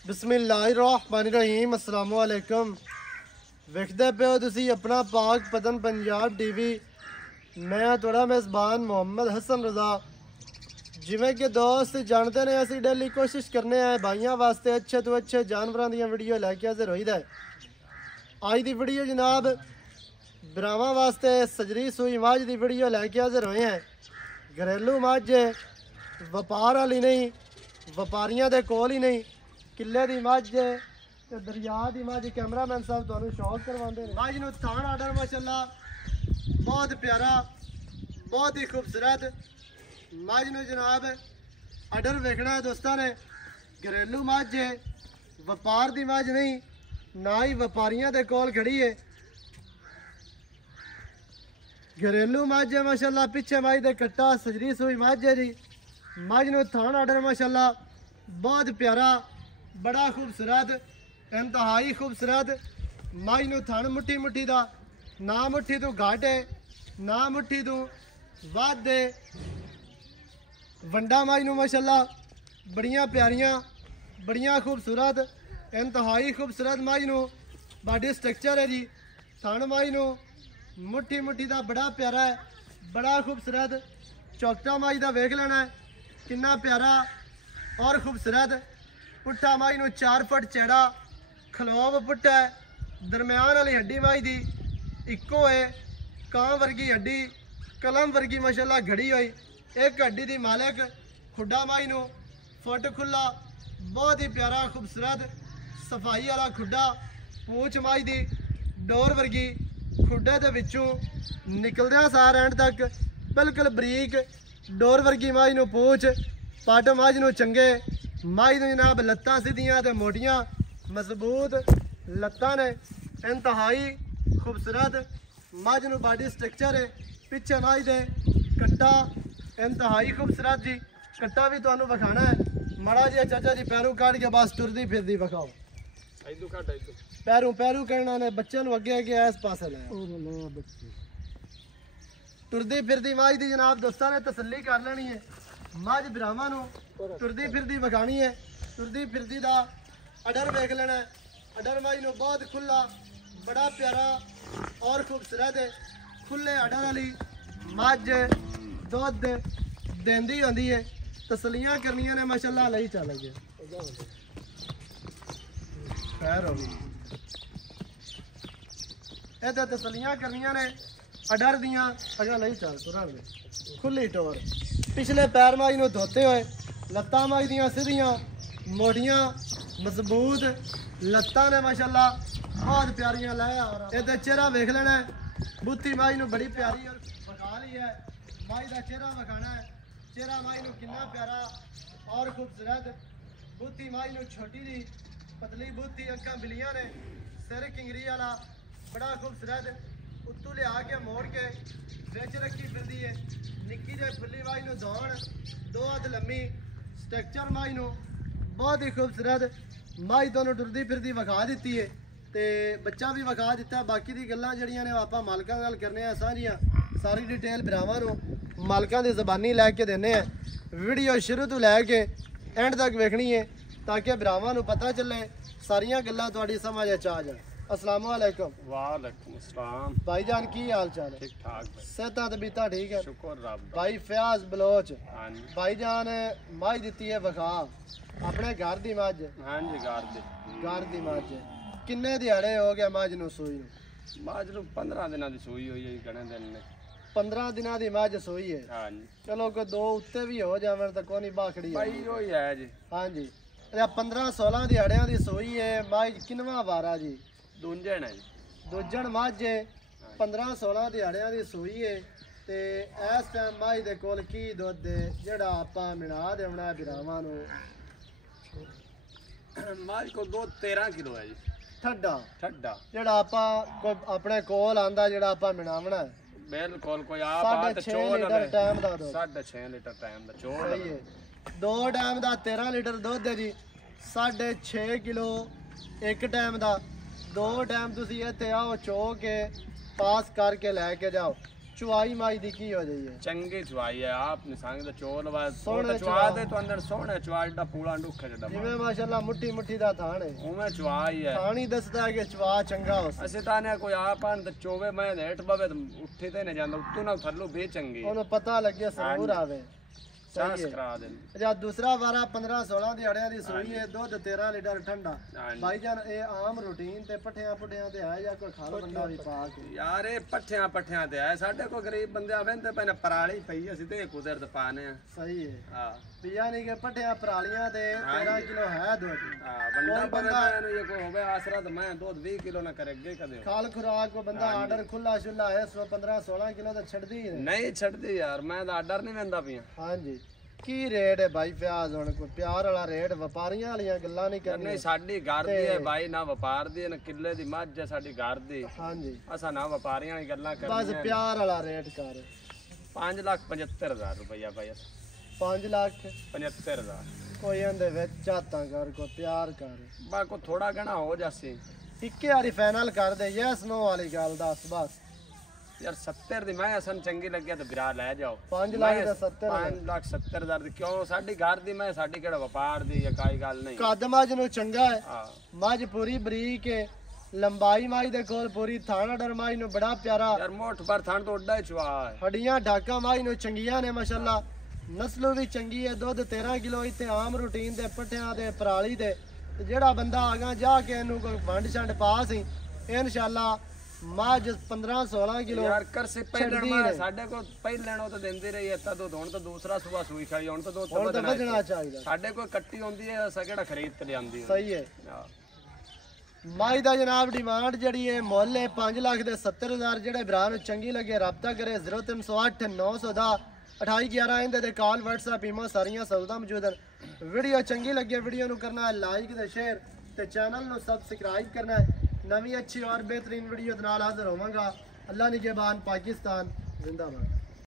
बिस्मिल्लाहिर्रहमानिर्रहीम अस्सलाम वालेकुम। वेखदे पे हो तुसी अपना पाक पतन पंजाब टीवी। मैं थोड़ा मेज़बान मोहम्मद हसन रज़ा। जिमें कि दोस्त जानते ने असी डेली कोशिश करने हैं भाइयों वास्ते अच्छे तो अच्छे जानवरों दी वीडियो लैके हाजिर होईदा है। अज दी वीडियो जनाब भरावां वास्ते सजरी सूई मझ दी वीडियो लैके हाजिर होए हैं। घरेलू मझ वपार वाली नहीं, वपारियां दे कोल ही नहीं, किले की मझ ते दरिया की मझ। कैमरामैन साहब तुहानू शौक करवाते हैं। मझ नूं थान आर्डर माशाअल्लाह बहुत प्यारा, बहुत ही खूबसूरत मझ नूं जनाब आर्डर वेखना है दोस्तों ने। घरेलू मझ है, वपार की मझ नहीं, ना ही व्यापारियों के कोल खड़ी है। घरेलू मझ है माशाअल्लाह। पिछे मझ दे कट्टा सजरी सूई मझ है जी। मझ नूं थान आर्डर माशाअल्लाह बहुत प्यारा, बड़ा खूबसूरत, इंतहाई खूबसूरत मझ नूं थान मुट्ठी मुट्ठी दा, ना मुट्ठी तो घट है ना मुट्ठी तो वध है। वंडा मझ नूं माशाअल्लाह बड़ियां प्यारियां, बड़ियां खूबसूरत, इंतहाई खूबसूरत मझ नूं बॉडी स्ट्रक्चर है जी। थान मझ नूं मुट्ठी मुट्ठी दा बड़ा प्यारा है, बड़ा खूबसूरत। चौकटा मझ दा वेख लेना है कितना प्यारा और खूबसूरत। पुट्ठा मझ नूं 4 फुट चौड़ा, खलोब पुट्ठा है, दरम्यान वाली हड्डी मझ दी इक्को है। कां वर्गी हड्डी, कलम वर्गी माशाअल्लाह घड़ी हुई। एक हड्डी दी मालिक। खुड्डा मझ नूं फुट खुला, बहुत ही प्यारा खूबसूरत सफाई वाला खुड्डा। पूछ मझ दी डोर वर्गी, खुड्डे दे विचों निकलदियां सार एंड तक बिल्कुल बरीक डोर वर्गी मझ नूं पूछ। पट मझ नूं चंगे। मझ नूं जनाब लत्तां सीधियां ते मोटियां मजबूत लत्तां ने, इंतहाई खूबसूरत मझ नूं बॉडी स्ट्रक्चर है। पिछे मझ दे कट्टा इंतहाई खूबसूरत जी। कट्टा भी तुहानू विखाना है माड़ा जी। चाचा जी पैरों काट के बस टुरदी फिरदी विखाओ। पैरों पैरों कहना ने बच्चे नूं अगे अगे इस पासे लै टुरदी फिरदी मझ दी जनाब दोस्तां ने तसल्ली कर लेनी है। मझ भरावां नूं टुरदी फिरदी विखानी है। टुरदी फिरदी दा अडर वेख लेना है। अडर मझ नूं बहुत खुला, बड़ा प्यारा और खूबसूरत है। खुले अडर वाली मझ दुध देंदी होंदी है। तसलियां करनियां ने माशाअल्लाह लई चल गए पैर हो गई। ये तसलियां करनियां ने अडर दियां अगर लई चल तुरंत खुली टोर। पिछले पैर मझ नूं धोते हुए, लत्तां मझ दियां सीधियां मोटियां मजबूत लत्तां ने माशाअल्लाह बहुत प्यारियां लाया। ये चेहरा वेख लेना है। बुत्ती मझ नूं बड़ी प्यारी और बना ली है। मझ का चेहरा विखाना है। चेहरा मझ नूं कितना प्यारा और खूबसूरत। बुत्ती मझ नूं छोटी जी पतली बुत्ती, अक्कां बिलियां ने, सिर किंगरी वाला बड़ा खूबसूरत। उत्तू लिया के मोड़ के बिच रखी फिरदी है। निक्की जी फुली मझ नूं दौड़ 2 हथ लम्मी स्ट्रक्चर मझ नूं बहुत ही खूबसूरत मझ तुहानूं टुरदी फिरदी विखा दी है ते बच्चा भी विखा दिता। बाकी दी गल्लां जड़ियां ने आपां मालकां नाल करने आ सारियां। सारी डिटेल भरावां नूं मालकां दी ज़बानी लैके देने हैं। वीडियो शुरू तो लैके एंड तक वेखनी है ताकि भरावां नूं पता चले, सारियां गल्लां तुहाडी समझ आ जाए। अस्सलाम वालेकुम। वालेकुम अस्सलाम। भाईजान की हाल चाल है? ठीक ठाक सेहतां तबीयतां ठीक है? शुक्र रब दा। भाई फयाज बलोच हाँ जी। भाईजान मझ दी है विखा अपने घर दी मझ। हाँ जी घर दी मझ किन्ने दिहाड़े हो गए मझ नूं सूई नूं? मझ नूं 15 दिनां दी सूई हुई है। घणे दिन ने 15 दिनां दी मझ सूई है। हाँ जी। चलो कोई 2 उत्ते भी हो जावन तो कोई नहीं बाखड़ी भाई वही है जी। हाँ जी। 15-16 दिहाड़ियां दी सूई है मझ। किनवा वारा जी? दूंजण है जी। दूजण मझ है। 15-16 दिहाड़ियां दी सूई है ते इस टाइम मझ दे कोल की दुध है जेड़ा आपां मिला देवना भरावां नूं? मझ को 13 किलो है जी। ठड्डा ठड्डा जेड़ा आपां अपने कोल आंदा जेड़ा आपां मिलावना है बिल्कुल कोई आप 6.5 लीटर टाइम दा दुध। 6.5 लीटर टाइम दा चोड़ सही है। 2 टाइम दा 13 लीटर दुध है जी। 6.5 किलो एक टाइम दा। 2 टाइम तुसी इत्थे आओ चो के पास करके लैके जाओ। ਚੁਆਈ ਮਾਈ ਦੀ ਕੀ ਹੋ ਜਾਈ ਹੈ ਚੰਗੀ ਚਵਾਈ ਹੈ ਆਪ ਨਿਸੰਗ ਦਾ ਚੋਲ ਵਾ ਸੋਹਣੇ ਚਵਾ ਦੇ ਤੋਂ ਅੰਦਰ ਸੋਹਣਾ ਚਵਾ ਡਾ ਪੂਲਾ ਡੁੱਖਾ ਜੜਾ ਜਿਵੇਂ ਮਾਸ਼ਾਅੱਲਾ ਮੁੱਠੀ ਮੁੱਠੀ ਦਾ ਥਾਣ ਹੈ ਉਵੇਂ ਚਵਾਈ ਹੈ ਥਾਣੀ ਦੱਸਦਾ ਹੈ ਕਿ ਚਵਾ ਚੰਗਾ ਹੋ ਅਸੀਂ ਤਾਂ ਨੇ ਕੋਈ ਆਪਨ ਤੇ ਚੋਵੇ ਮੈਂ ਹੇਠ ਬਵੇ ਉੱਠੇ ਤੇ ਨੇ ਜਾਂਦਾ ਉੱਤੋਂ ਨਾਲ ਥੱਲੋਂ ਬੇ ਚੰਗੀ ਉਹਨੂੰ ਪਤਾ ਲੱਗਿਆ ਸਰੂਰ ਆਵੇ ਸਾਸ ਕਰਾ ਦੇ ਜਾਂ ਦੂਸਰਾ ਵਾਰਾ 15-16 ਦਿਹਾੜਿਆਂ ਦੀ ਸੂਈ ਹੈ ਦੁੱਧ 13 ਲੀਟਰ ਠੰਡਾ ਹਾਂਜੀ। ਭਾਈ ਜਾਨ ਇਹ ਆਮ ਰੂਟੀਨ ਤੇ ਪੱਠਿਆਂ ਪੁੱਠਿਆਂ ਤੇ ਹੈ ਜਾਂ ਕੋਈ ਖਾਲ ਬੰਦਾ ਵੀ ਪਾ ਕੇ ਯਾਰ ਇਹ ਪੱਠਿਆਂ ਤੇ ਆਏ ਸਾਡੇ ਕੋਲ ਗਰੀਬ ਬੰਦੇ ਆਵੇਂ ਤੇ ਪਹਿਲੇ ਪਰਾਲੀ ਪਈ ਅਸੀਂ ਤੇ ਕੁਦਰਤ ਪਾਣੇ ਆ ਸਹੀ ਹੈ ਹਾਂ ਵੀ ਯਾਨੀ ਕਿ ਪੱਠਿਆਂ ਪਰਾਲੀਆਂ ਤੇ 13 ਕਿਲੋ ਹੈ ਦੁੱਧ ਹਾਂ ਬੰਦਾ ਬੰਦਾ ਇਹਨੂੰ ਇਹ ਕੋਈ ਹੋਵੇ ਆਸਰਾ ਤੇ ਮੈਂ ਦੁੱਧ 20 ਕਿਲੋ ਨਾ ਕਰੇ ਅੱਗੇ ਕਦੇ ਖਾਲ ਖੁਰਾਕ ਕੋ ਬੰਦਾ ਆਰਡਰ ਖੁੱਲਾ ਛੁੱਲਾ ਹੈ 15-16 ਕਿਲੋ ਤਾਂ ਛੱਡਦੀ ਹੀ ਨਹੀਂ ਛੱਡਦੀ ਯਾਰ ਮੈਂ ਤਾਂ ਆਰਡਰ ਨਹੀਂ ਲੈਂਦਾ ਪਿਆ ਹਾਂਜੀ ਕੀ ਰੇਟ ਹੈ ਭਾਈ ਪਿਆਜ਼ ਹੁਣ ਕੋਈ ਪਿਆਰ ਵਾਲਾ ਰੇਟ ਵਪਾਰੀਆਂ ਵਾਲੀਆਂ ਗੱਲਾਂ ਨਹੀਂ ਕਰਨੀਆਂ ਨਹੀਂ ਸਾਡੀ ਘਰ ਦੀ ਹੈ ਭਾਈ ਨਾ ਵਪਾਰ ਦੀ ਨਾ ਕਿੱਲੇ ਦੀ ਮੱਝ ਹੈ ਸਾਡੀ ਘਰ ਦੀ ਹਾਂਜੀ ਅਸਾਂ ਨਾ ਵਪਾਰੀਆਂ ਵਾਲੀ ਗੱਲਾਂ ਬਸ ਕਰਨੀਆਂ ਪਿਆਰ ਵਾਲਾ ਰੇਟ ਕਰ 5,75,000 ਰੁਪਇਆ ਭਾਈ 5 ਲੱਖ 75,000 ਕੋਈ ਇਹਦੇ ਵਿੱਚ ਝਾਤਾਂ ਕਰ ਕੋਈ ਪਿਆਰ ਕਰ ਬਾ ਕੋ ਥੋੜਾ ਘਣਾ ਹੋ ਜਾਸੀ ਇੱਕੇ ਵਾਰੀ ਫਾਈਨਲ ਕਰ ਦੇ ਯੈਸ ਨੋ ਵਾਲੀ ਗੱਲ ਦੱਸ ਬਸ ਯਾਰ 70 ਦੀ ਮੈਂ ਅਸਨ ਚੰਗੀ ਲੱਗਿਆ ਤਾਂ ਬਿਰਾ ਲੈ ਜਾਓ 5 ਲੱਖ ਦਾ 70 5,70,000 ਦੀ ਕਿਉਂ ਸਾਡੀ ਘਰ ਦੀ ਮੈਂ ਸਾਡੀ ਕਿਹੜਾ ਵਪਾਰ ਦੀ ਜਾਂ ਕਾਈ ਗੱਲ ਨਹੀਂ ਕੱਦ ਮੱਝ ਨੂੰ ਚੰਗਾ ਹੈ ਹਾਂ ਮੱਝ ਪੂਰੀ ਬਰੀਕ ਹੈ ਲੰਬਾਈ ਮੱਝ ਦੇ ਕੋਲ ਪੂਰੀ ਥਾਣਾ ਡਰਮਾਈ ਨੂੰ ਬੜਾ ਪਿਆਰਾ ਯਾਰ ਮੋਠ ਪਰ ਥਣ ਤੋਂ ਉੱਡਾ ਹੀ ਚਵਾ ਹੈ ਹੱਡੀਆਂ ਢਾਕਾ ਮੱਝ ਨੂੰ ਚੰਗੀਆਂ ਨੇ ਮਾਸ਼ਾਅੱਲਾ ਨਸਲੋਂ ਵੀ ਚੰਗੀ ਹੈ ਦੁੱਧ 13 ਕਿਲੋ ਇੱਥੇ ਆਮ ਰੂਟੀਨ ਦੇ ਪੱਠਿਆਂ ਦੇ ਪਰਾਲੀ ਦੇ ਤੇ ਜਿਹੜਾ ਬੰਦਾ ਆਗਾ ਜਾ ਕੇ ਇਹਨੂੰ ਕੋਈ ਵੰਡ ਛੰਡ ਪਾ ਸੀ ਇਨਸ਼ਾਅੱਲਾ ਮੱਝ 15-16 ਕਿਲੋ ਯਾਰ ਕਰ ਸੇ ਪਹਿਲਣ ਮੈਂ ਸਾਡੇ ਕੋਲ ਪਹਿਲਣ ਉਹ ਤਾਂ ਦਿੰਦੇ ਰਹੀ ਤਾਂ ਦੁੱਧ ਹੁਣ ਤਾਂ ਦੂਸਰਾ ਸੁਬਾ ਸੂਈ ਖਾਈ ਹੁਣ ਤਾਂ ਦੁੱਧ ਹੁਣ ਤਾਂ ਵਧਣਾ ਚਾਹੀਦਾ ਸਾਡੇ ਕੋਲ ਕੱਟੀ ਹੁੰਦੀ ਹੈ ਅਸਾਂ ਕਿਹੜਾ ਖਰੀਦ ਤੇ ਲਿਆਂਦੀ ਸਹੀ ਹੈ ਹਾਂ ਮੱਝ ਦਾ ਜਨਾਬ ਡਿਮਾਂਡ ਜਿਹੜੀ ਹੈ ਮੁੱਲ ਹੈ 5 ਲੱਖ ਦੇ 70,000 ਜਿਹੜੇ ਭਰਾ ਨੂੰ ਚੰਗੀ ਲੱਗੇ ਰਾਬਤਾ ਕਰੇ 0308 910 2811 ਇਹਦੇ ਤੇ ਕਾਲ WhatsApp ਈਮੋ ਸਾਰੀਆਂ ਸਹੂਲਤਾਂ ਮੌਜੂਦ ਹਨ ਵੀਡੀਓ ਚੰਗੀ ਲੱਗੇ ਵੀਡੀਓ ਨੂੰ ਕਰਨਾ ਹੈ ਲਾਈਕ ਤੇ ਸ਼ੇਅਰ ਤੇ ਚੈਨਲ ਨੂੰ ਸਬਸਕ੍ਰਾਈਬ ਕਰਨਾ ਹੈ ਨਵੀਂ ਅੱਛੀ ਔਰ ਬਿਹਤਰੀਨ ਵੀਡੀਓ ਦੇ ਨਾਲ ਹਾਜ਼ਰ ਹੋਵਾਂਗਾ ਅੱਲਾ ਨਿਗਹਿਬਾਨ ਪਾਕਿस्तान जिंदाबाद।